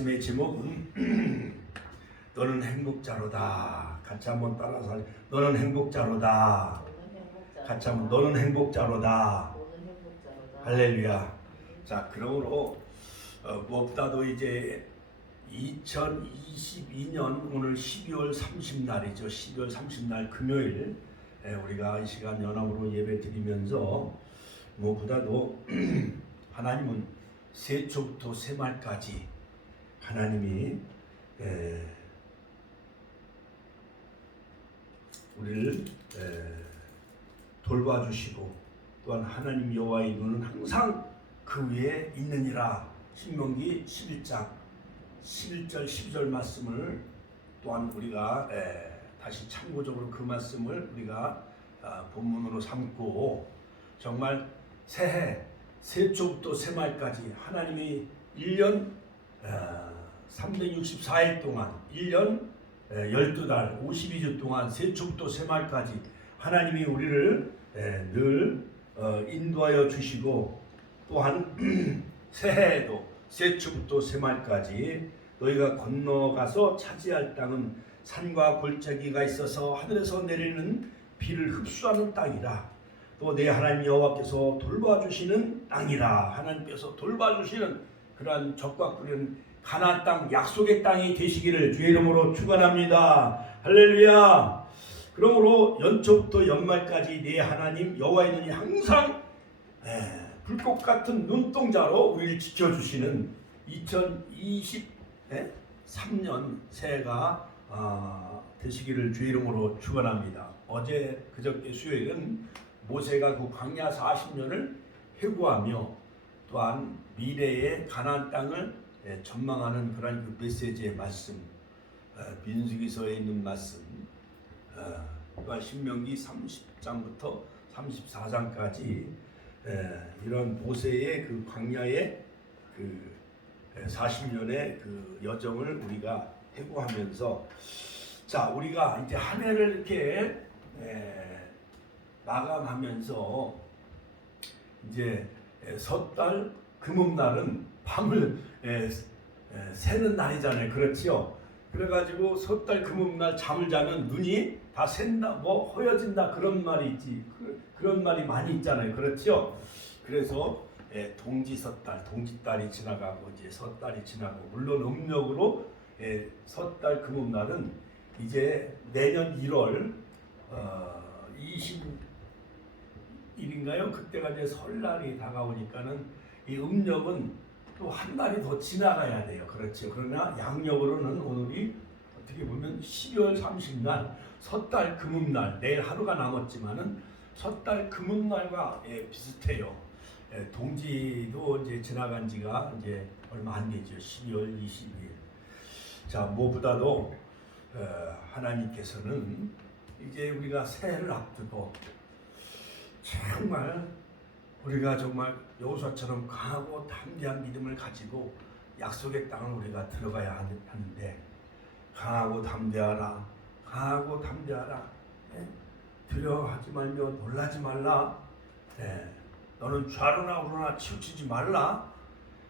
말씀의 제목은 너는 행복자로다. 같이 한번 따라서 너는 행복자로다. 같이 한번 너는 행복자로다. 할렐루야. 자, 그러므로 무엇보다도 이제 2022년 오늘 12월 30날이죠. 12월 30날 금요일 우리가 이 시간 연합으로 예배 드리면서 무엇보다도 하나님은 세초부터 세말까지 하나님이 우리를 돌봐주시고 또한 하나님 여호와의 눈은 항상 그 위에 있느니라. 신명기 11장 11절 12절 말씀을 또한 우리가 다시 참고적으로 그 말씀을 우리가 본문으로 삼고 정말 새해 세초부터 세말까지 하나님이 1년 364일 동안 1년 12달 52주 동안 세초부터 세말까지 하나님이 우리를 늘 인도하여 주시고 또한 새해에도 세초부터 세말까지 너희가 건너가서 차지할 땅은 산과 골짜기가 있어서 하늘에서 내리는 비를 흡수하는 땅이라. 또 내 하나님 여호와께서 돌봐주시는 땅이라. 하나님께서 돌봐주시는 그러한 적과 꿀은 가나안 땅 약속의 땅이 되시기를 주의 이름으로 축원합니다. 할렐루야. 그러므로 연초부터 연말까지 내 하나님 여호와의 눈이 항상 불꽃 같은 눈동자로 우리를 지켜주시는 2023년 새해가 되시기를 주의 이름으로 축원합니다. 어제 그저께 수요일은 모세가 그 광야 40년을 회고하며 또한 미래의 가나안 땅을 전망하는 그런 그 메시지의 말씀, 민수기서에 있는 말씀, 또한 신명기 30장부터 34장까지 이런 모세의 그 광야의 그 40년의 그 여정을 우리가 회고하면서 자, 우리가 이제 한 해를 이렇게 마감하면서 이제 섣달 금음날은 밤을 새는 날이잖아요. 그렇지요? 그래가지고 섣달 금음날 잠을 자면 눈이 다 샌다, 뭐 허여진다 그런 말이 있지. 그런 말이 많이 있잖아요. 그렇지요? 그래서 동지섣달, 동지달이 지나가고 이제 섣달이 지나고 물론 음력으로 섣달 금음날은 이제 내년 1월 20일인가요? 그때가 이제 설날이 다가오니까는 이 음력은 또 한 달이 더 지나가야 돼요. 그렇죠. 그러나 양력으로는 오늘이 어떻게 보면 12월 30날 섣달 금음날 내일 하루가 남았지만은 섣달 금음날과 비슷해요. 동지도 이제 지나간 지가 이제 얼마 안 되죠. 12월 20일. 자, 무엇보다도 하나님께서는 이제 우리가 새해를 앞두고 정말 우리가 정말 여호수아처럼 강하고 담대한 믿음을 가지고 약속의 땅을 우리가 들어가야 하는데 강하고 담대하라, 강하고 담대하라, 두려워하지 말며 놀라지 말라, 너는 좌로나 우로나 치우치지 말라,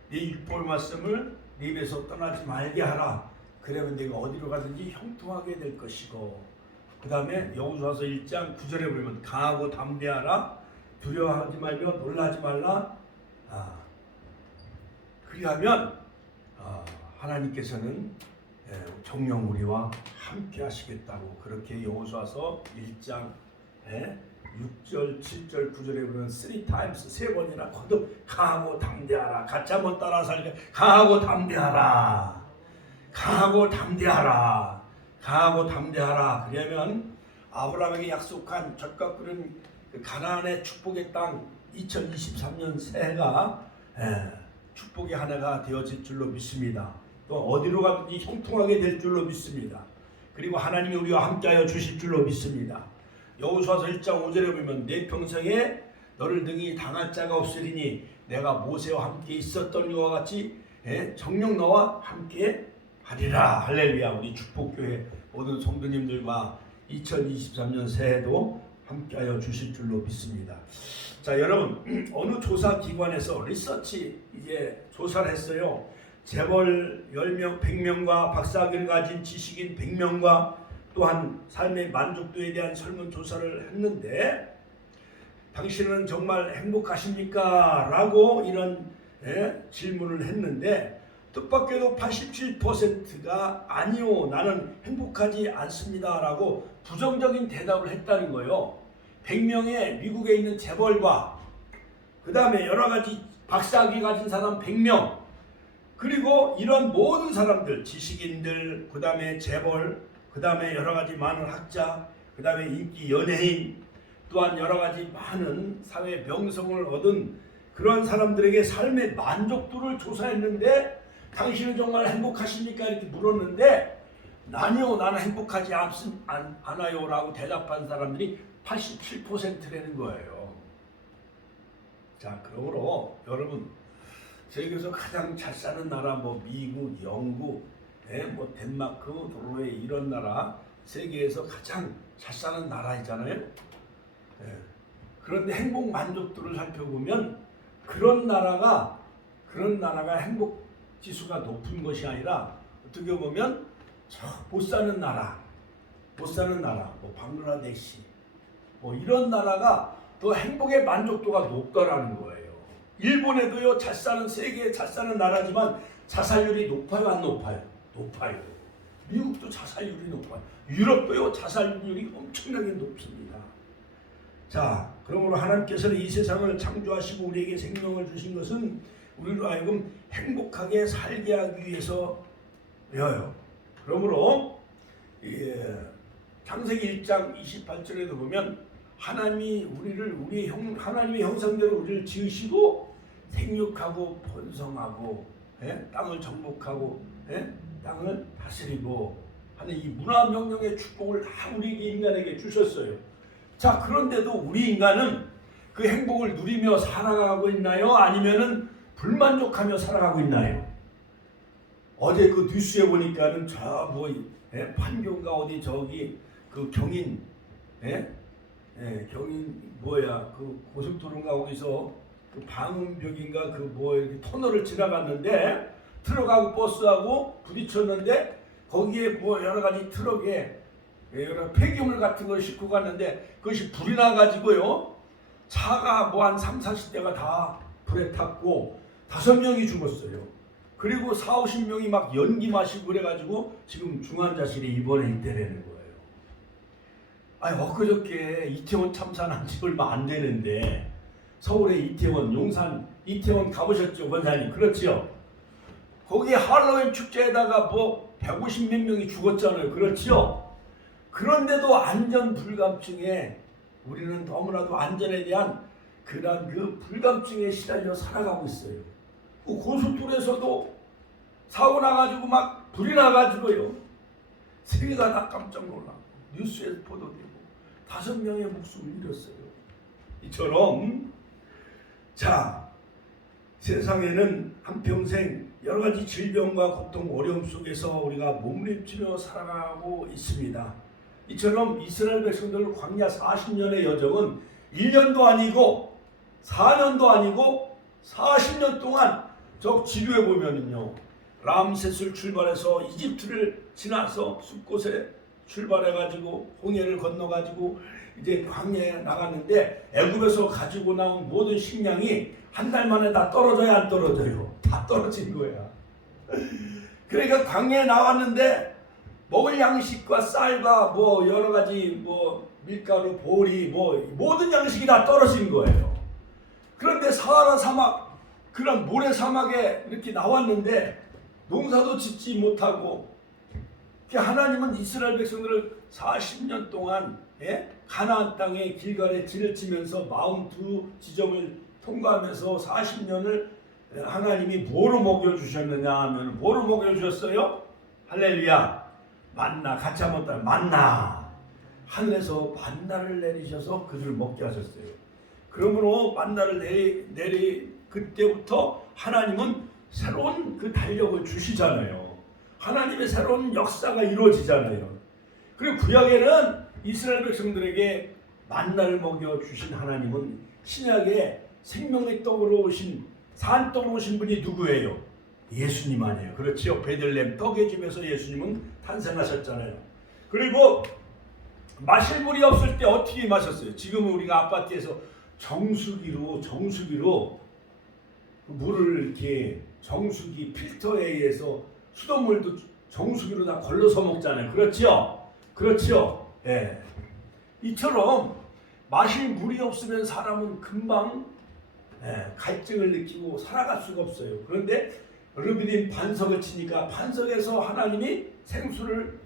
네 율법 말씀을 네 입에서 떠나지 말게 하라. 그러면 네가 어디로 가든지 형통하게 될 것이고, 그 다음에 여호수아서 1장 9절에 보면 강하고 담대하라, 두려워하지 말며 놀라지 말라. 그리하면 하나님께서는 정녕 우리와 함께 하시겠다고 그렇게 여호수아서 1장 6절, 7절, 9절에 보면 3times 세 번이나 거듭 강하고 담대하라. 같이 한번 따라서 하니까 강하고 담대하라, 강하고 담대하라, 강하고 담대하라. 그러면 아브라함에게 약속한 젖과 꿀은 그 가나안의 축복의 땅 2023년 새해가 축복의 한 해가 되어질 줄로 믿습니다. 또 어디로 가든지 형통하게 될 줄로 믿습니다. 그리고 하나님이 우리와 함께하여 주실 줄로 믿습니다. 여호수아서 1장 5절에 보면 내 평생에 너를 등이 당할 자가 없으리니 내가 모세와 함께 있었던 이와 같이 정녕 너와 함께 하리라. 할렐루야. 우리 축복교회 모든 성도님들과 2023년 새해도 함께하여 주실 줄로 믿습니다. 자, 여러분 어느 조사 기관에서 리서치 이제 조사를 했어요. 재벌 10명, 100명과 박사학위를 가진 지식인 100명과 또한 삶의 만족도에 대한 설문조사를 했는데 당신은 정말 행복하십니까? 라고 이런 질문을 했는데 뜻밖에도 87%가 아니요, 나는 행복하지 않습니다 라고 부정적인 대답을 했다는 거예요. 100명의 미국에 있는 재벌과 그 다음에 여러가지 박사학위 가진 사람 100명, 그리고 이런 모든 사람들, 지식인들, 그 다음에 재벌, 그 다음에 여러가지 많은 학자, 그 다음에 인기 연예인, 또한 여러가지 많은 사회 명성을 얻은 그런 사람들에게 삶의 만족도를 조사했는데 당신은 정말 행복하십니까? 이렇게 물었는데 아니요, 나는 행복하지 않아요 라고 대답한 사람들이 87%라는 거예요. 자, 그러므로 여러분, 세계에서 가장 잘 사는 나라 뭐 미국, 영국, 뭐 덴마크, 노르웨이 이런 나라 세계에서 가장 잘 사는 나라이잖아요. 그런데 행복 만족도를 살펴보면 그런 나라가 행복 지수가 높은 것이 아니라 어떻게 보면 못 사는 나라, 뭐 방글라데시, 뭐 이런 나라가 더 행복의 만족도가 높더라는 거예요. 일본에도요, 세계에 잘 사는 나라지만 자살률이 높아요, 안 높아요? 높아요. 미국도 자살률이 높아요. 유럽도요, 자살률이 엄청나게 높습니다. 자, 그러므로 하나님께서는 이 세상을 창조하시고 우리에게 생명을 주신 것은 우리로 하여금 행복하게 살게 하기 위해서여요. 그러므로 창세기 1장 28절에도 보면 하나님이 하나님의 형상대로 우리를 지으시고 생육하고 번성하고 땅을 정복하고 땅을 다스리고 하는 이 문화명령의 축복을 다 우리 인간에게 주셨어요. 자, 그런데도 우리 인간은 그 행복을 누리며 살아가고 있나요? 아니면은 불만족하며 살아가고 있나요? 어제 그 뉴스에 보니까는 판교인가 어디 저기 그 경인 그 고속도로인가 거기서 그 방음벽인가 이렇게 터널을 지나갔는데 트럭하고 버스하고 부딪혔는데 거기에 여러 가지 트럭에 여러 폐기물 같은 걸 싣고 갔는데 그것이 불이 나가지고요, 차가 한 30-40대가 다 불에 탔고 5명이 죽었어요. 그리고 40-50명이 막 연기 마시고 그래가지고 지금 중환자실에 입원해 있다는 거예요. 아니, 엊그저께 이태원 참사난 지 얼마 안 되는데 서울의 이태원, 용산 이태원 가보셨죠, 권사님? 그렇죠? 거기 할로윈 축제에다가 150몇 명이 죽었잖아요. 그렇죠? 그런데도 안전 불감증에 우리는 너무나도 안전에 대한 그런 불감증에 시달려 살아가고 있어요. 그 고속도로에서도 사고 나가지고 막 불이 나가지고요, 세계가 다 깜짝 놀라고 뉴스에 보도되고 5명의 목숨을 잃었어요. 이처럼 세상에는 한평생 여러 가지 질병과 고통, 어려움 속에서 우리가 몸부림치며 살아가고 있습니다. 이처럼 이스라엘 백성들 광야 40년의 여정은 1년도 아니고 4년도 아니고 40년 동안 저 지도에 보면은요, 람셋을 출발해서 이집트를 지나서 숲곳에 출발해가지고 홍해를 건너가지고 이제 광야에 나갔는데 애굽에서 가지고 나온 모든 식량이 한 달 만에 다 떨어져야 안 떨어져요? 다 떨어진 거야. 그러니까 광야에 나왔는데 먹을 양식과 쌀과 여러 가지 밀가루, 보리 모든 양식이 다 떨어진 거예요. 그런데 사하라 사막, 그런 모래 사막에 이렇게 나왔는데 농사도 짓지 못하고, 하나님은 이스라엘 백성들을 40년 동안 가나안 땅의 길갈에 진을 치면서 42지점을 통과하면서 40년을 하나님이 뭐로 먹여주셨느냐 하면 뭐로 먹여주셨어요? 할렐루야, 만나, 같이 한번 따라, 만나. 하늘에서 만나를 내리셔서 그들을 먹게 하셨어요. 그러므로 만나를 그때부터 하나님은 새로운 그 달력을 주시잖아요. 하나님의 새로운 역사가 이루어지잖아요. 그리고 구약에는 이스라엘 백성들에게 만나를 먹여주신 하나님은 신약에 생명의 떡으로 오신 산떡으로 오신 분이 누구예요? 예수님 아니에요. 그렇지요. 베들레헴 떡의 집에서 예수님은 탄생하셨잖아요. 그리고 마실 물이 없을 때 어떻게 마셨어요? 지금은 우리가 아파트에서 정수기로 물을 이렇게 정수기 필터에 의해서 수돗물도 정수기로 다 걸러서 먹잖아요. 그렇죠? 예. 이처럼 마실 물이 없으면 사람은 금방 갈증을 느끼고 살아갈 수가 없어요. 그런데 르비딤 반석을 치니까 반석에서 하나님이 생수를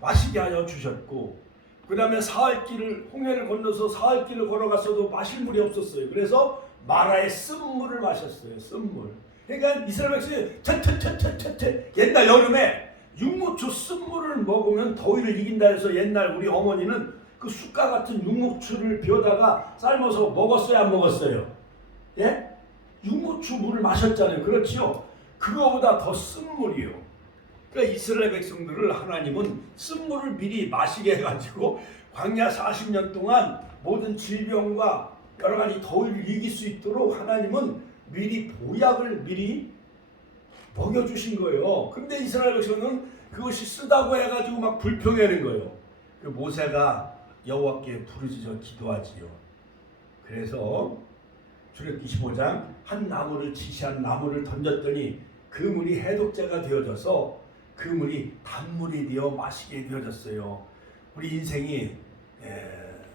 마시게 하여 주셨고, 그 다음에 사흘길을 홍해를 건너서 사흘길을 걸어갔어도 마실 물이 없었어요. 그래서 마라의 쓴물을 마셨어요. 쓴물. 그러니까 이스라엘 백성이 옛날 여름에 육무초 쓴물을 먹으면 더위를 이긴다 해서 옛날 우리 어머니는 그 쑥과 같은 육무초를 비워다가 삶아서 먹었어요, 안 먹었어요? 예? 육무초 물을 마셨잖아요. 그렇지요? 그거보다 더 쓴물이요. 그러니까 이스라엘 백성들을 하나님은 쓴물을 미리 마시게 해가지고 광야 40년 동안 모든 질병과 여러 가지 더위를 이길 수 있도록 하나님은 미리 보약을 미리 먹여주신 거예요. 근데 이스라엘 백성은 그것이 쓰다고 해가지고 막 불평하는 거예요. 그 모세가 여호와께 부르짖어 기도하지요. 그래서 출애굽기 15장 한 나무를 지시한 나무를 던졌더니 그 물이 해독제가 되어져서 그 물이 단물이 되어 마시게 되어졌어요. 우리 인생이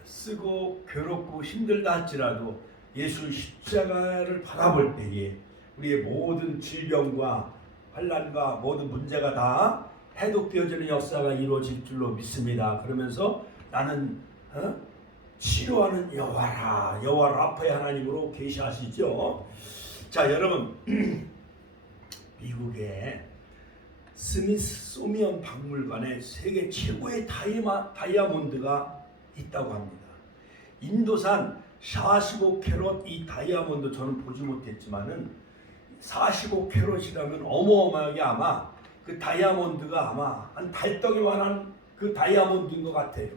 쓰고 괴롭고 힘들다 할지라도 예수 십자가를 바라볼 때에 우리의 모든 질병과 환난과 모든 문제가 다 해독되어지는 역사가 이루어질 줄로 믿습니다. 그러면서 나는 치료하는 여호와라, 여호와 라파의 하나님으로 계시하시죠. 자, 여러분 미국의 스미소니언 박물관에 세계 최고의 다이아몬드가 있다고 합니다. 인도산 45캐럿 이 다이아몬드 저는 보지 못했지만은 45캐럿이라면 어마어마하게 아마 그 다이아몬드가 아마 한 달덩이만한 그 다이아몬드인 것 같아요.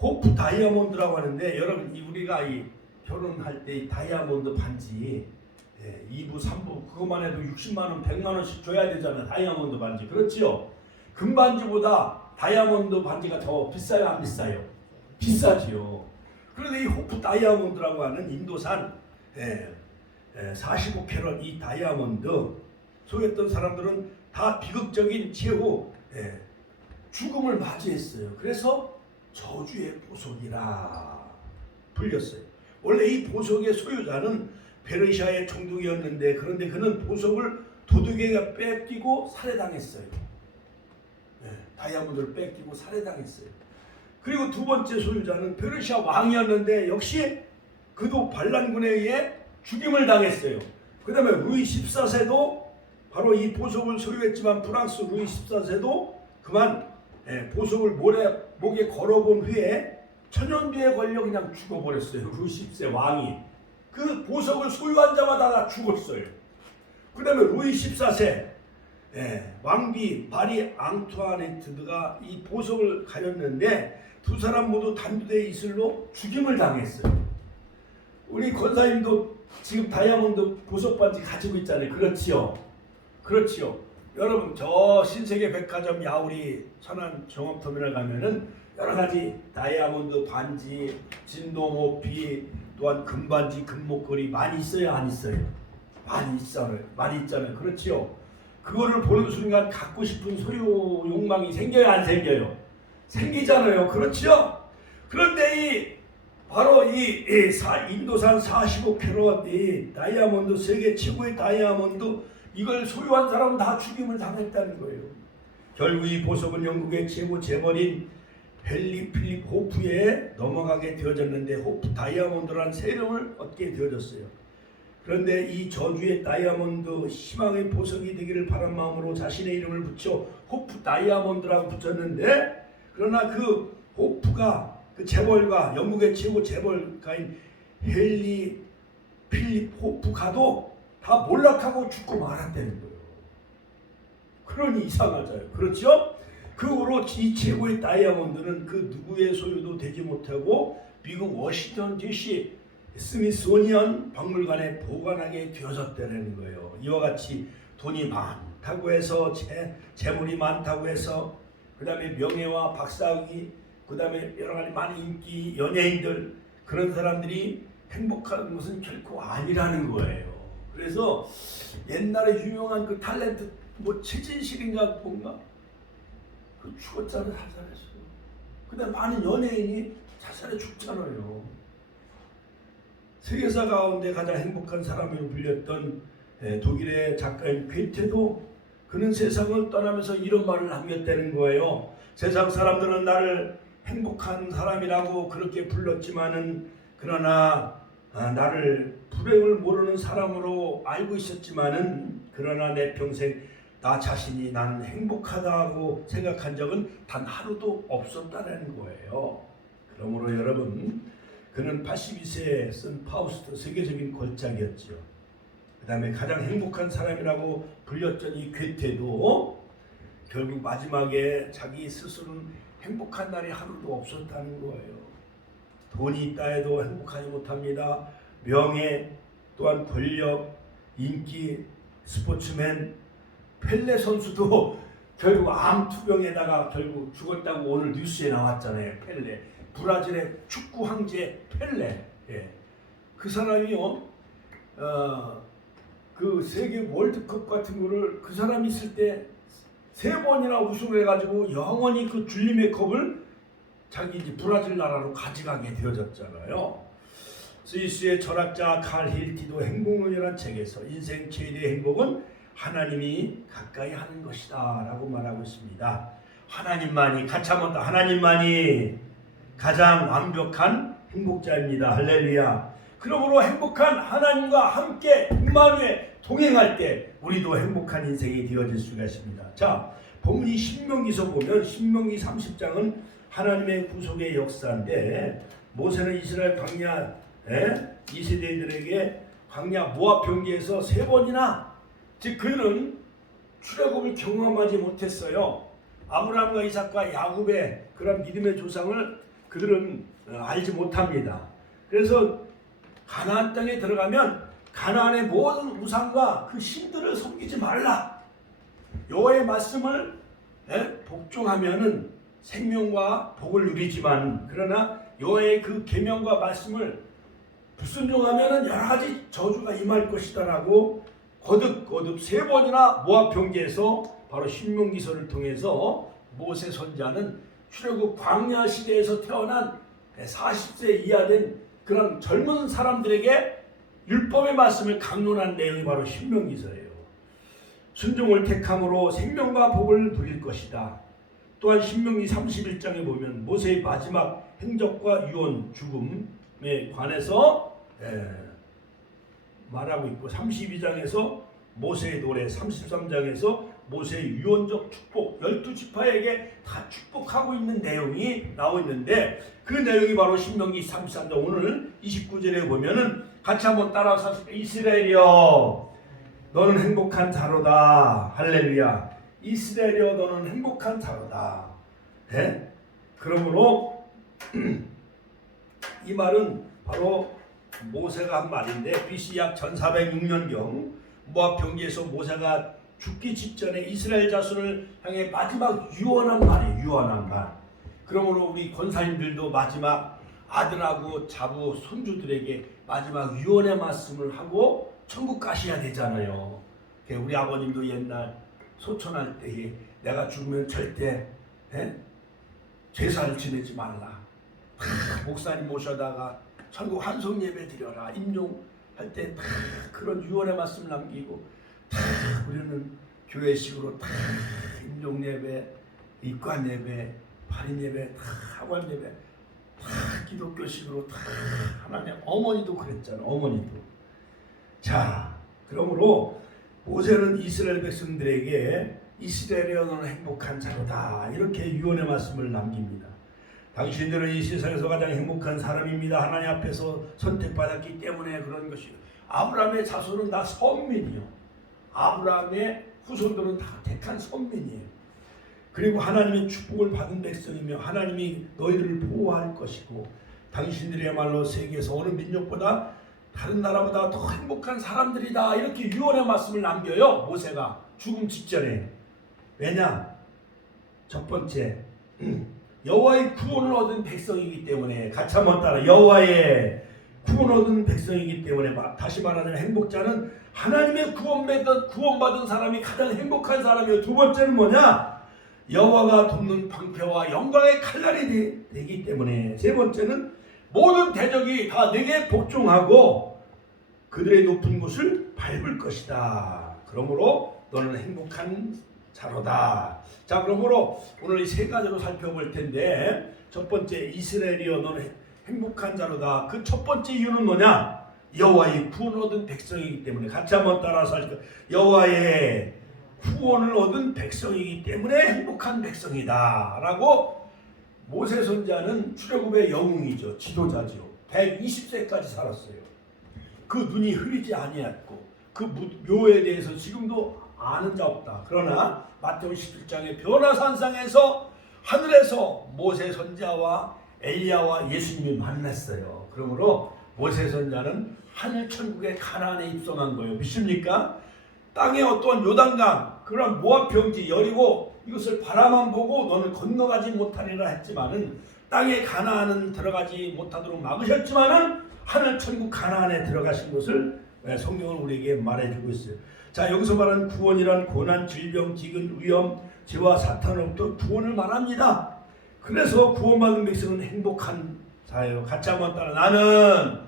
호프 다이아몬드라고 하는데 여러분 우리가 이 결혼할 때 이 다이아몬드 반지 2부 3부 그것만 해도 60만원 100만원씩 줘야 되잖아요. 다이아몬드 반지. 그렇지요? 금반지보다 다이아몬드 반지가 더 비싸요, 안 비싸요? 비싸지요. 그런데 이 호프 다이아몬드라고 하는 인도산 45캐럿 이 다이아몬드 소유했던 사람들은 다 비극적인 최후 죽음을 맞이했어요. 그래서 저주의 보석이라 불렸어요. 원래 이 보석의 소유자는 페르시아의 총독이었는데 그런데 그는 보석을 도둑에게 뺏기고 살해당했어요. 다이아몬드를 뺏기고 살해당했어요. 그리고 두 번째 소유자는 페르시아 왕이었는데 역시 그도 반란군에 의해 죽임을 당했어요. 그 다음에 루이 14세도 바로 이 보석을 소유했지만 프랑스 루이 14세도 그만 보석을 목에 걸어본 후에 천연 뒤에 걸려 그냥 죽어버렸어요. 루이 10세 왕이. 그 보석을 소유한 자마다 다 죽었어요. 그 다음에 루이 14세 왕비 마리 앙투아네트가 이 보석을 가졌는데 두 사람 모두 단두대 이슬로 죽임을 당했어요. 우리 권사님도 지금 다이아몬드 보석 반지 가지고 있잖아요. 그렇지요. 여러분 저 신세계 백화점 야우리 천안 종합터미널 가면은 여러 가지 다이아몬드 반지, 진도 모피, 또한 금반지, 금목걸이 많이 있어요, 안 있어요? 많이 있잖아요. 그렇지요? 그거를 보는 순간 갖고 싶은 소유 욕망이 생겨요, 안 생겨요? 생기잖아요. 그렇죠? 그런데 바로 이 인도산 45캐럿 이 다이아몬드 세계 최고의 다이아몬드 이걸 소유한 사람은 다 죽임을 당했다는 거예요. 결국 이 보석은 영국의 최고 재벌인 헨리 필립 호프에 넘어가게 되어졌는데 호프 다이아몬드라는 새 이름을 얻게 되어졌어요. 그런데 이 저주의 다이아몬드 희망의 보석이 되기를 바란 마음으로 자신의 이름을 붙여 호프 다이아몬드라고 붙였는데 그러나 그 호프가 그 재벌가 영국의 최고 재벌가인 헨리 필립 호프가도 다 몰락하고 죽고 말았다는 거예요. 그러니 이상하잖아요. 그렇죠? 그 후로 이 최고의 다이아몬드는 그 누구의 소유도 되지 못하고 미국 워싱턴 DC 스미소니언 박물관에 보관하게 되어졌다는 거예요. 이와 같이 돈이 많다고 해서 재물이 많다고 해서 그 다음에 명예와 박사학위 그 다음에 여러 가지 많은 인기 연예인들 그런 사람들이 행복한 것은 결코 아니라는 거예요. 그래서 옛날에 유명한 그 탤런트 뭐 최진실인가 뭔가 그 죽었잖아요. 자살했어요. 그 다음에 많은 연예인이 자살해 죽잖아요. 세계사 가운데 가장 행복한 사람으로 불렸던 독일의 작가인 괴테도 그는 세상을 떠나면서 이런 말을 남겼다는 거예요. 세상 사람들은 나를 행복한 사람이라고 그렇게 불렀지만은 그러나 나를 불행을 모르는 사람으로 알고 있었지만은 그러나 내 평생 나 자신이 난 행복하다고 생각한 적은 단 하루도 없었다는 거예요. 그러므로 여러분 그는 82세에 쓴 파우스트 세계적인 걸작이었죠. 그 다음에 가장 행복한 사람이라고 불렸던 이 괴테도 결국 마지막에 자기 스스로는 행복한 날이 하루도 없었다는 거예요. 돈이 있다 해도 행복하지 못합니다. 명예, 또한 권력, 인기, 스포츠맨, 펠레 선수도 결국 암 투병에다가 결국 죽었다고 오늘 뉴스에 나왔잖아요. 펠레, 브라질의 축구 황제 펠레. 예. 그 사람이요, 그 세계 월드컵 같은 거를 그 사람이 있을 때 3번이나 우승을 해가지고 영원히 그 줄리메 컵을 자기 이제 브라질 나라로 가져가게 되어졌잖아요. 스위스의 철학자 칼 힐티도 행복론이라는 책에서 인생 최대의 행복은 하나님이 가까이 하는 것이다 라고 말하고 있습니다. 하나님만이 같이 한번 더 하나님만이 가장 완벽한 행복자입니다. 할렐루야. 그러므로 행복한 하나님과 함께 임마누엘 동행할 때 우리도 행복한 인생이 되어질 수가 있습니다. 자, 본문이 신명기서 보면 신명기 30장은 하나님의 구속의 역사인데 모세는 이스라엘 광야 2세대들에게 광야 모압 병기에서 3번이나 즉 그는 출애굽을 경험하지 못했어요. 아브라함과 이삭과 야곱의 그런 믿음의 조상을 그들은 알지 못합니다. 그래서 가나안 땅에 들어가면 가나안의 모든 우상과 그 신들을 섬기지 말라. 여호와의 말씀을 복종하면은 생명과 복을 누리지만 그러나 여호와의 그 계명과 말씀을 불순종하면은 여러 가지 저주가 임할 것이다라고 거듭 3번이나 모압 병기에서 바로 신명기서를 통해서 모세 선지자는 출애굽 광야 시대에서 태어난 40세 이하 된 그런 젊은 사람들에게 율법의 말씀을 강론한 내용이 바로 신명기서예요. 순종을 택함으로 생명과 복을 누릴 것이다. 또한 신명기 31장에 보면 모세의 마지막 행적과 유언, 죽음에 관해서 말하고 있고 32장에서 모세의 노래, 33장에서 모세의 유언적 축복, 12지파에게 다 축복하고 있는 내용이 나오고 있는데 그 내용이 바로 신명기 33장 오늘 29절에 보면은 같이 한번 따라서 이스라엘이여 너는 행복한 자로다. 할렐루야. 이스라엘이여 너는 행복한 자로다. 네? 그러므로 이 말은 바로 모세가 한 말인데 BC 약 1406년경 모압 병기에서 모세가 죽기 직전에 이스라엘 자손을 향해 마지막 유언한 말이에요. 유언한 말. 그러므로 우리 권사님들도 마지막 아들하고 자부 손주들에게 마지막 유언의 말씀을 하고 천국 가셔야 되잖아요. 우리 아버님도 옛날 소천할 때에 내가 죽으면 절대 제사를 지내지 말라. 목사님 모셔다가 천국 환송 예배 드려라. 임종할 때 그런 유언의 말씀 남기고 우리는 교회식으로 임종 예배, 입관 예배, 발인 예배, 학원 예배, 기독교식으로 하나님 어머니도 그랬잖아. 어머니도. 자, 그러므로 모세는 이스라엘 백성들에게 이스라엘이여 너는 행복한 자로다 이렇게 유언의 말씀을 남깁니다. 당신들은 이 세상에서 가장 행복한 사람입니다. 하나님 앞에서 선택받았기 때문에 그런 것이요. 아브라함의 자손은 다 선민이요. 아브라함의 후손들은 다 택한 선민이에요. 그리고 하나님의 축복을 받은 백성이며 하나님이 너희들을 보호할 것이고 당신들이야말로 세계에서 어느 민족보다 다른 나라보다 더 행복한 사람들이다. 이렇게 유언의 말씀을 남겨요. 모세가 죽음 직전에. 왜냐? 첫 번째, 여호와의 구원을 얻은 백성이기 때문에. 같이 한번 따라. 여호와의 구원 얻은 백성이기 때문에. 다시 말하자면 행복자는 하나님의 구원받은 사람이 가장 행복한 사람이에요. 두 번째는 뭐냐? 여호와가 돕는 방패와 영광의 칼날이 되기 때문에. 세 번째는 모든 대적이 다 내게 복종하고 그들의 높은 곳을 밟을 것이다. 그러므로 너는 행복한 자로다. 자, 그러므로 오늘 이 세 가지로 살펴볼 텐데, 첫 번째, 이스라엘이여 너는 행복한 자로다. 그 첫 번째 이유는 뭐냐? 여호와의 구원을 얻은 백성이기 때문에. 같이 한번 따라서 할까요? 여호와의 구원을 얻은 백성이기 때문에 행복한 백성이다 라고 모세 선지자는 출애굽의 영웅이죠. 지도자죠. 120세까지 살았어요. 그 눈이 흐리지 아니했고 그 묘에 대해서 지금도 아는 자 없다. 그러나 마태복음 17장의 변화산상에서 하늘에서 모세 선지자와 엘리야와 예수님이 만났어요. 그러므로 모세 선지자는 하늘 천국의 가나안에 입성한 거예요. 믿습니까? 땅의 어떠한 요단강, 그런 모압 평지 여리고 이것을 바라만 보고 너는 건너가지 못하리라 했지만은 땅의 가나안은 들어가지 못하도록 막으셨지만은 하늘 천국 가나안에 들어가신 것을 성경은 우리에게 말해주고 있어요. 자, 여기서 말하는 구원이란 고난, 질병, 기근, 위험, 죄와 사탄으로부터 구원을 말합니다. 그래서 구원받은 백성은 행복한 자예요. 같이 한번 따라. 나는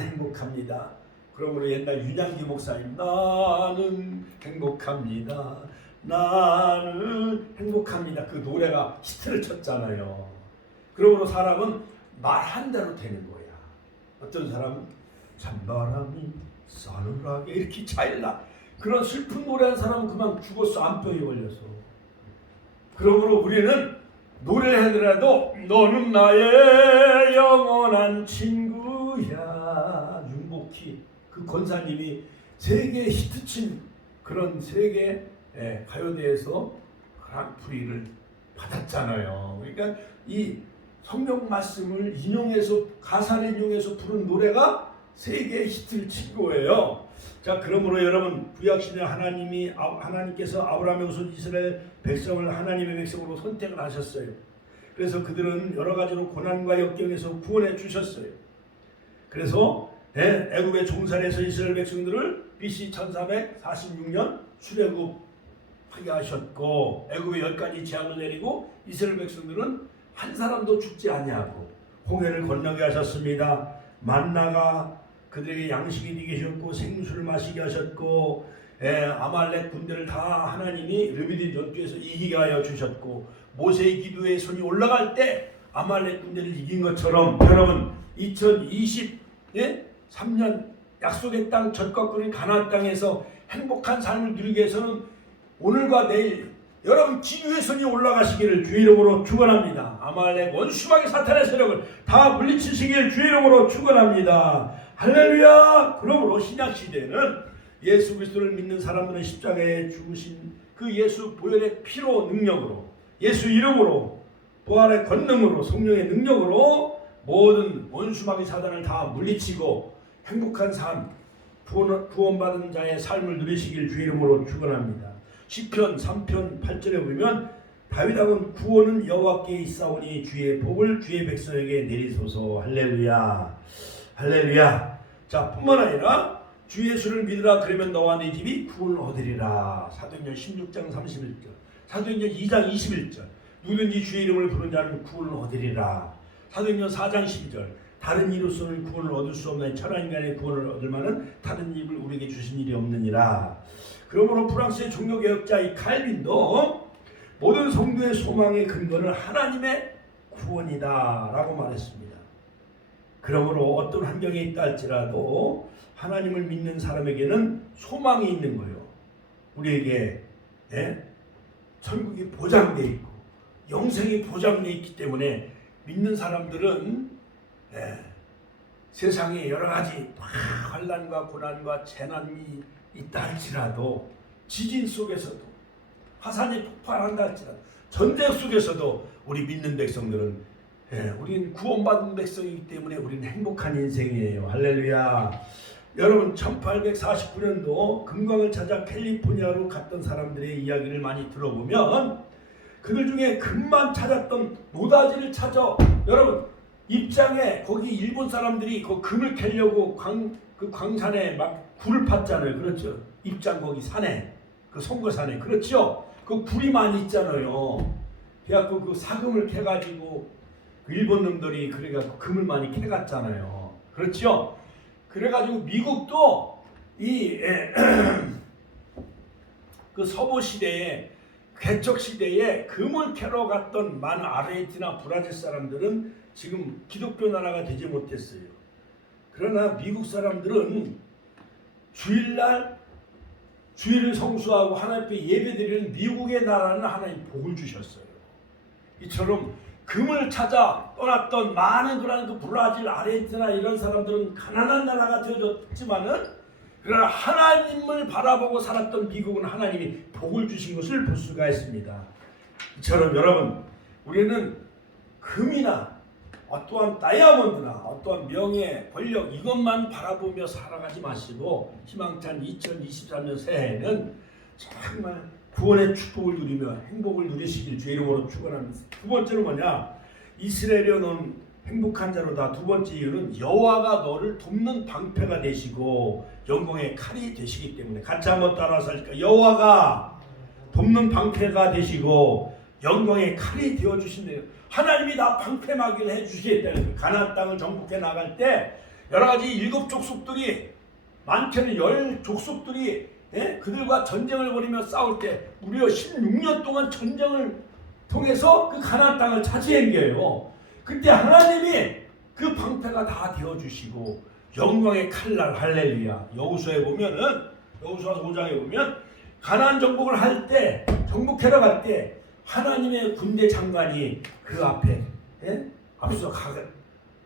행복합니다. 그러므로 옛날 윤양기 목사님, 나는 행복합니다. 나는 행복합니다. 그 노래가 히트를 쳤잖아요. 그러므로 사람은 말한 대로 되는 거야. 어떤 사람은 찬바람이 싸늘하게 이렇게 차일라. 그런 슬픈 노래하는 사람은 그만 죽었어. 암병에 걸려서. 그러므로 우리는 노래를 하더라도 너는 나의 영원한 친구야. 윤복희 그 권사님이 세계 히트친 그런 세계 가요대에서 그랑프리를 받았잖아요. 그러니까 이 성경 말씀을 인용해서 가사를 인용해서 부른 노래가 세계 히트를 친 거예요. 자, 그러므로 여러분 구약시대 하나님께서 아브라함의 후손 이스라엘 백성을 하나님의 백성으로 선택을 하셨어요. 그래서 그들은 여러 가지로 고난과 역경에서 구원해 주셨어요. 그래서 애굽의 종살에서 이스라엘 백성들을 BC 1446년 출애굽하게 하셨고 애굽에 10가지 재앙을 내리고 이스라엘 백성들은 한 사람도 죽지 아니하고 홍해를 건너게 하셨습니다. 만나가 그들에게 양식이 되게 하셨고 생수를 마시게 하셨고 아말렉 군대를 다 하나님이 르비딤 전투에서 이기게 하여 주셨고 모세의 기도에 손이 올라갈 때 아말렉 군대를 이긴 것처럼 여러분 2023년 약속의 땅 젖과 꿀인 가나안 땅에서 행복한 삶을 누리기 위해서는 오늘과 내일 여러분 기도의 손이 올라가시기를 주의 이름으로 축원합니다. 아말렉 원수마귀 사탄의 세력을 다 물리치시기를 주의 이름으로 축원합니다. 할렐루야. 그러므로 신약 시대에는 예수 그리스도를 믿는 사람들은 십자가에 죽으신 그 예수 보혈의 피로 능력으로 예수 이름으로 부활의 권능으로 성령의 능력으로 모든 원수마귀 사단을 다 물리치고 행복한 삶 구원받은 자의 삶을 누리시길 주의 이름으로 축원합니다. 시편 3편 8절에 보면 다윗왕은 구원은 여호와께 있사오니 주의 복을 주의 백성에게 내리소서. 할렐루야. 할렐루야. 자, 뿐만 아니라 주 예수를 믿으라 그러면 너와 네 집이 구원을 얻으리라. 사도행전 16장 31절 사도행전 2장 21절 누구든지 주의 이름을 부르는 자는 구원을 얻으리라. 사도행전 4장 12절 다른 이로서는 구원을 얻을 수 없는 천하 인간의 구원을 얻을 만한 다른 입을 우리에게 주신 일이 없느니라. 그러므로 프랑스의 종교개혁자 이 칼빈도 모든 성도의 소망의 근거는 하나님의 구원이다 라고 말했습니다. 그러므로 어떤 환경에 있다 할지라도 하나님을 믿는 사람에게는 소망이 있는 거예요. 우리에게 천국이 보장되어 있고 영생이 보장되어 있기 때문에 믿는 사람들은 세상에 여러 가지 환난과 고난과 재난이 있다 할지라도 지진 속에서도 화산이 폭발한다 할지라도 전쟁 속에서도 우리 믿는 백성들은 우린 구원받은 백성이기 때문에 우리는 행복한 인생이에요. 할렐루야. 여러분 1849년도 금광을 찾아 캘리포니아로 갔던 사람들의 이야기를 많이 들어보면 그들 중에 금만 찾았던 노다지를 찾아 여러분 입장에 거기 일본 사람들이 그 금을 캐려고 그 광산에 막 굴을 팠잖아요. 그렇죠. 입장 거기 산에 그 송거산에 그렇죠. 그 굴이 많이 있잖아요. 그래갖고 그 사금을 캐가지고 그 일본 놈들이 그래갖고 금을 많이 캐갔잖아요. 그렇죠. 그래가지고 미국도 그 서부 시대에 개척 시대에 금을 캐러 갔던 많은 아르헨티나 브라질 사람들은 지금 기독교 나라가 되지 못했어요. 그러나 미국 사람들은 주일날 주일을 성수하고 하나님 앞에 예배드리는 미국의 나라는 하나님 복을 주셨어요. 이처럼 금을 찾아 떠났던 많은 그런 그 브라질, 아르헨티나 이런 사람들은 가난한 나라가 되어졌지만은 그러나 하나님을 바라보고 살았던 미국은 하나님이 복을 주신 것을 볼 수가 있습니다. 이처럼 여러분 우리는 금이나 어떠한 다이아몬드나 어떠한 명예, 권력 이것만 바라보며 살아가지 마시고 희망찬 2023년 새해에는 정말 구원의 축복을 누리며 행복을 누리시길 주의 이름으로 축원합니다. 두 번째는 뭐냐? 이스라엘이여 너는 행복한 자로다. 두 번째 이유는 여호와가 너를 돕는 방패가 되시고 영광의 칼이 되시기 때문에 같이 한번 따라서 할까요? 여호와가 돕는 방패가 되시고 영광의 칼이 되어주신대요. 하나님이 나 방패막이를 해주시겠다는 거예요. 가나안 땅을 정복해 나갈 때 여러 가지 일곱 족속들이 많게는 10 족속들이 그들과 전쟁을 벌이며 싸울 때 무려 16년 동안 전쟁을 통해서 그 가나안 땅을 차지한 거예요. 그때 하나님이 그 방패가 다 되어주시고 영광의 칼날 할렐루야. 여호수아에 보면은 여호수아 5장에 보면 가나안 정복을 할 때 정복하러 갈 때 하나님의 군대 장관이 그 앞에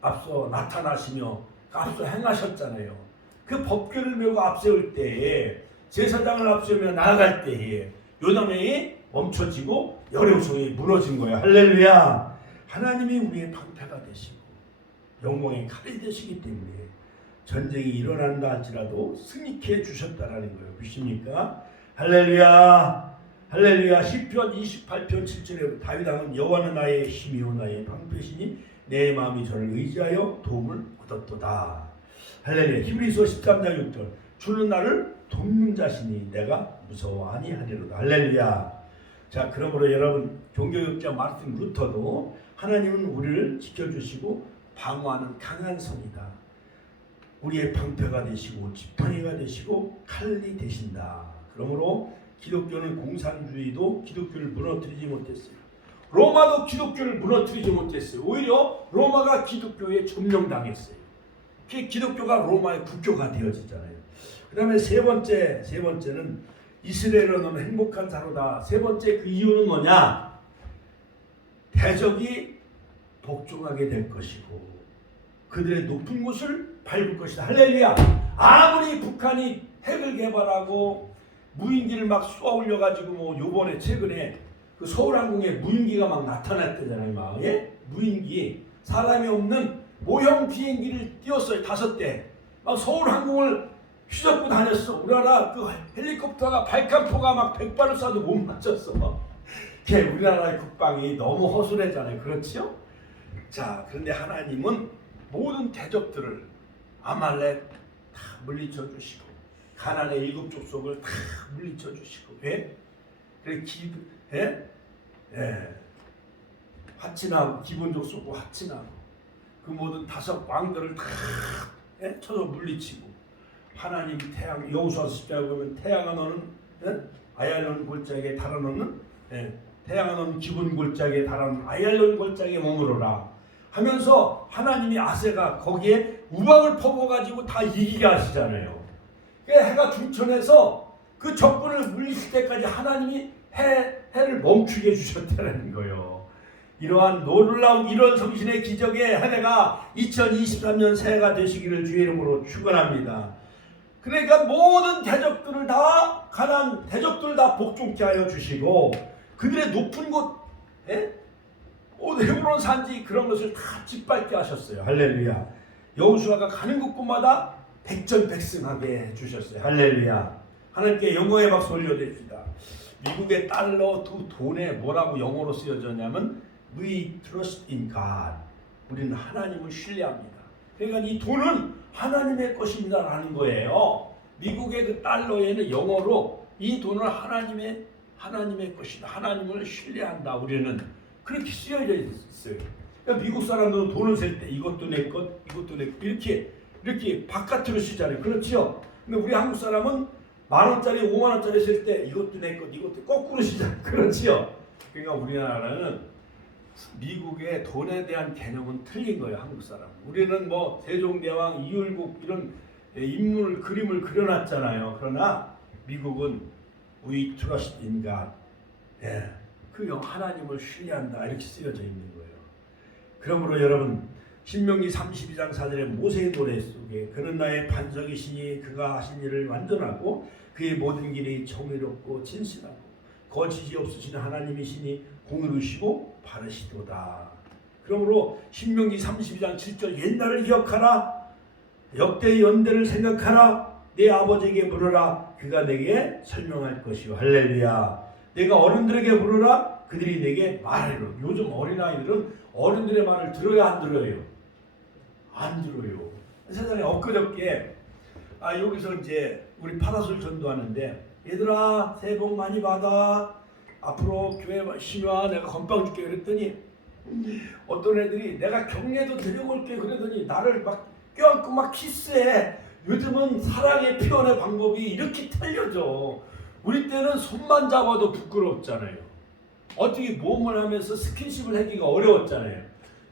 앞서 나타나시며 앞서 행하셨잖아요. 그 법궤를 메고 앞세울 때에 제사장을 앞세우며 나아갈 때에 요단강이 멈춰지고 여리고성이 무너진 거예요. 할렐루야. 하나님이 우리의 방패가 되시고 영광의 칼이 되시기 때문에 전쟁이 일어난다 할지라도 승리케 주셨다라는 거예요. 믿습니까? 할렐루야. 할렐루야. 시편 28편 7절에 다윗 왕은 여호와는 나의 힘이요 나의 방패시니 내 마음이 저를 의지하여 도움을 얻었도다. 할렐루야. 히브리서 13장 6절 주는 나를 돕는 자시니 내가 무서워 아니하리로다. 할렐루야. 자, 그러므로 여러분 종교개혁자 마르틴 루터도 하나님은 우리를 지켜주시고 방어하는 강한 성이다. 우리의 방패가 되시고 지팡이가 되시고 칼이 되신다. 그러므로 기독교는 공산주의도 기독교를 무너뜨리지 못했어요. 로마도 기독교를 무너뜨리지 못했어요. 오히려 로마가 기독교에 점령당했어요. 기독교가 로마의 국교가 되어지잖아요. 그 다음에 세 번째는 이스라엘은 너는 행복한 자로다. 세 번째 그 이유는 뭐냐? 대적이 복종하게 될 것이고 그들의 높은 곳을 밟을 것이다. 할렐루야. 아무리 북한이 핵을 개발하고 무인기를 막 쏘아 올려가지고 뭐 요번에 최근에 그 서울항공에 무인기가 막 나타났대잖아요. 막 무인기 사람이 없는 모형 비행기를 띄웠어요. 5대. 막 서울항공을 휘젓고 다녔어. 우리나라 그 헬리콥터가 발칸포가 막 100발을 쏴도 못 맞췄어. 우리나라의 국방이 너무 허술했잖아요. 그렇죠? 자, 그런데 하나님은 모든 대적들을 아말렉 다 물리쳐 주시고 가나안의 7 족속을 다 물리쳐 주시고 그래 하친하고 기본적 쏘고 하친하고 그 모든 5 왕들을 다 쳐서 물리치고 하나님 태양 여호수아서 10장에 보면 태양아 너는 아얄론 골짜기에 달아놓는 태양아 너는 기본 골짜기에 달아놓는 아얄론 골짜기에 머무르라 하면서 하나님이 아세가 거기에 우박을 퍼부어가지고 다 이기게 하시잖아요. 해가 중천해서 그 적군을 물리칠 때까지 하나님이 해를 멈추게 해주셨다는 거예요. 이러한 놀라운 이런 성신의 기적의 한 해가 2023년 새해가 되시기를 주의 이름으로 축원합니다. 그러니까 모든 대적들을 다 가난 대적들을 다 복종케 하여 주시고 그들의 높은 곳 헤브론 산지 그런 것을 다 짓밟게 하셨어요. 할렐루야. 여호수아가 가는 곳곳마다 백전백승하게 해주셨어요. 할렐루야. 하나님께 영광의 박수 올려드립니다. 미국의 달러 두 돈에 뭐라고 영어로 쓰여졌냐면 We trust in God. 우리는 하나님을 신뢰합니다. 그러니까 이 돈은 하나님의 것입니다 라는 거예요. 미국의 그 달러에는 영어로 이 돈은 하나님의 것이다. 하나님을 신뢰한다. 우리는 그렇게 쓰여져 있어요. 그러니까 미국 사람들은 돈을 셀 때 이것도 내 것, 이것도 내 것 이렇게 바깥으로 쓰잖아요. 그렇죠? 근데 우리 한국 사람은 10,000원짜리, 50,000원짜리 쓸 때 이것도 내 것, 이것도 거꾸로 쓰잖아요. 그렇죠? 그러니까 우리나라는 미국의 돈에 대한 개념은 틀린 거예요. 한국 사람. 우리는 뭐 세종대왕, 이율국 이런 인물 그림을 그려놨잖아요. 그러나 미국은 We trust in God. 예, 그 하나님을 신뢰한다 이렇게 쓰여져 있는 거예요. 그러므로 여러분 신명기 32장 4절의 모세의 노래 속에 그는 나의 반석이시니 그가 하신 일을 완전하고 그의 모든 길이 정의롭고 진실하고 거짓이 없으신 하나님이시니 공의로우시고 바르시도다. 그러므로 신명기 32장 7절 옛날을 기억하라 역대의 연대를 생각하라 내 아버지에게 물으라 그가 내게 설명할 것이요. 할렐루야. 내가 어른들에게 물으라 그들이 내게 말하리라. 요즘 어린아이들은 어른들의 말을 들어야 안 들어요? 안 들어요. 세상에 엊그저께 여기서 이제 우리 파라솔 전도하는데 얘들아 새해 복 많이 받아 앞으로 교회 열심히 와 내가 건빵 줄게 그랬더니 어떤 애들이 내가 경례도 드리고 올게 그러더니 나를 막 껴안고 막 키스해. 요즘은 사랑의 표현의 방법이 이렇게 틀려져. 우리 때는 손만 잡아도 부끄럽잖아요. 어떻게 모험을 하면서 스킨십을 하기가 어려웠잖아요.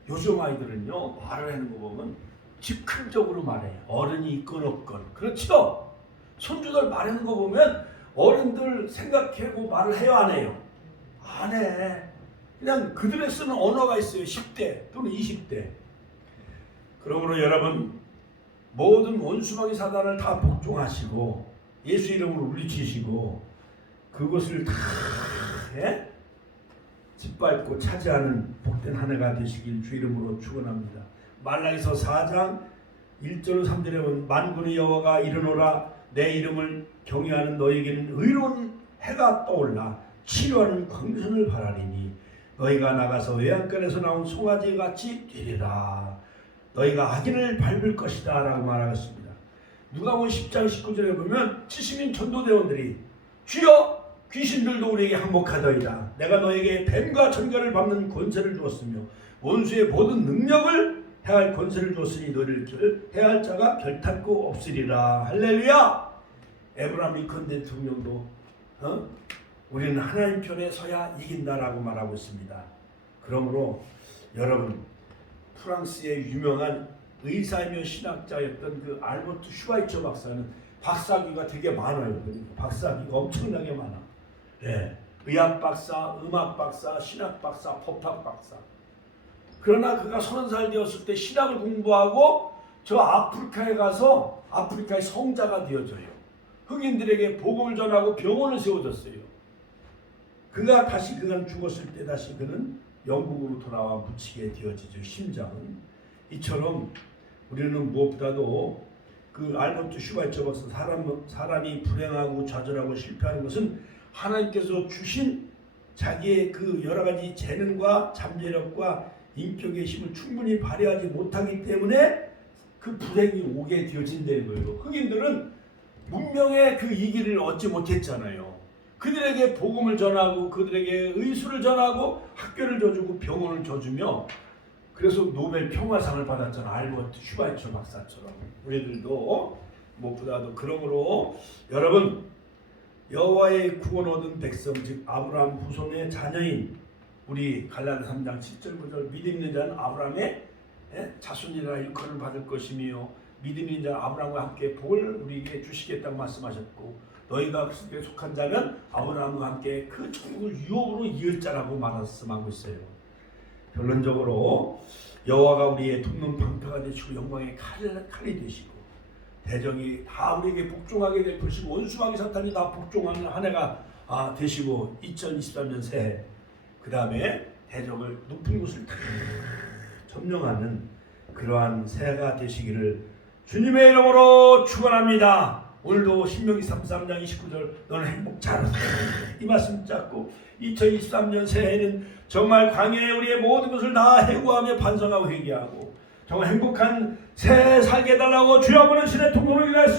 요즘 아이들은요 말을 하는 거 보면 즉흥적으로 말해. 어른이 있건 없건. 그렇죠? 손주들 말하는 거 보면 어른들 생각하고 말을 해요 안 해요? 안 해. 그냥 그들의 쓰는 언어가 있어요. 10대 또는 20대. 그러므로 여러분 모든 원수마귀 사단을 다 복종하시고 예수 이름으로 물리치시고 그것을 다 짓밟고 차지하는 복된 한 해가 되시길 주 이름으로 축원합니다. 말라기서 4장 1절 3절에 보면 만군의 여호와가 이르노라 내 이름을 경외하는 너에게는 의로운 해가 떠올라 치료하는 광선을 바라리니 너희가 나가서 외양간에서 나온 송아지같이 되리라. 너희가 악인을 밟을 것이다 라고 말하겠습니다. 누가복음 10장 19절에 보면 70인 전도대원들이 주여 귀신들도 우리에게 항복하더이다. 내가 너에게 뱀과 전갈을 밟는 권세를 주었으며 원수의 모든 능력을 해할 권세를 주었으니 너희를 해할 자가 결탄코 없으리라. 할렐루야. 에브라함 링컨 대통령도 우리는 하나님 편에 서야 이긴다라고 말하고 있습니다. 그러므로 여러분 프랑스의 유명한 의사이며 신학자였던 그 알버트 슈바이처 박사는 박사학위가 되게 많아요. 박사학위가 엄청나게 많아. 예, 의학 박사, 음악 박사, 신학 박사, 법학 박사. 그러나 그가 30살 되었을 때 신학을 공부하고 저 아프리카에 가서 아프리카의 성자가 되어져요. 흑인들에게 복음을 전하고 병원을 세워줬어요. 그가 죽었을 때 다시 그는 영국으로 돌아와 묻히게 되어지죠. 심장은. 이처럼 우리는 무엇보다도 그 알버트 슈바이처 박사 사람이 불행하고 좌절하고 실패하는 것은 하나님께서 주신 자기의 그 여러 가지 재능과 잠재력과 인격의 힘을 충분히 발휘하지 못하기 때문에 그 불행이 오게 되어진다는 거예요. 흑인들은 문명의 그 이기를 얻지 못했잖아요. 그들에게 복음을 전하고 그들에게 의술을 전하고 학교를 줘주고 병원을 줘주며 그래서 노벨 평화상을 받았잖아. 알버트 슈바이처 박사처럼. 우리들도 무엇보다도 그러므로 여러분 여호와의 구원 얻은 백성 즉 아브라함 후손의 자녀인 우리 갈라디아 3장 7절 9절 믿음 있는 자는 아브라함의 자손이라 일컬을 받을 것이며 믿음 있는 자 아브라함과 함께 복을 우리에게 주시겠다고 말씀하셨고 너희가 그리스도에 속한 자면 아브라함과 함께 그 천국을 유업으로 이을 자라고 말씀하고 있어요. 결론적으로 여호와가 우리의 돕는 방패가 되시고 영광의 칼이 되시고 대적이 다 우리에게 복종하게 될 것이고 원수마귀 사탄이 다 복종하는 한 해가 되시고 2023년 새해 그 다음에 대적을 높은 곳을 점령하는 그러한 새해가 되시기를 주님의 이름으로 축원합니다. 오늘도 신명기 33장 29절 너는 행복 잘하라 이 말씀 잡고 2023년 새해에는 정말 광야에 우리의 모든 것을 다 해고하며 반성하고 회개하고 정말 행복한 새해 살게 해달라고 주여 부르시는 통곡을 기도했습니다.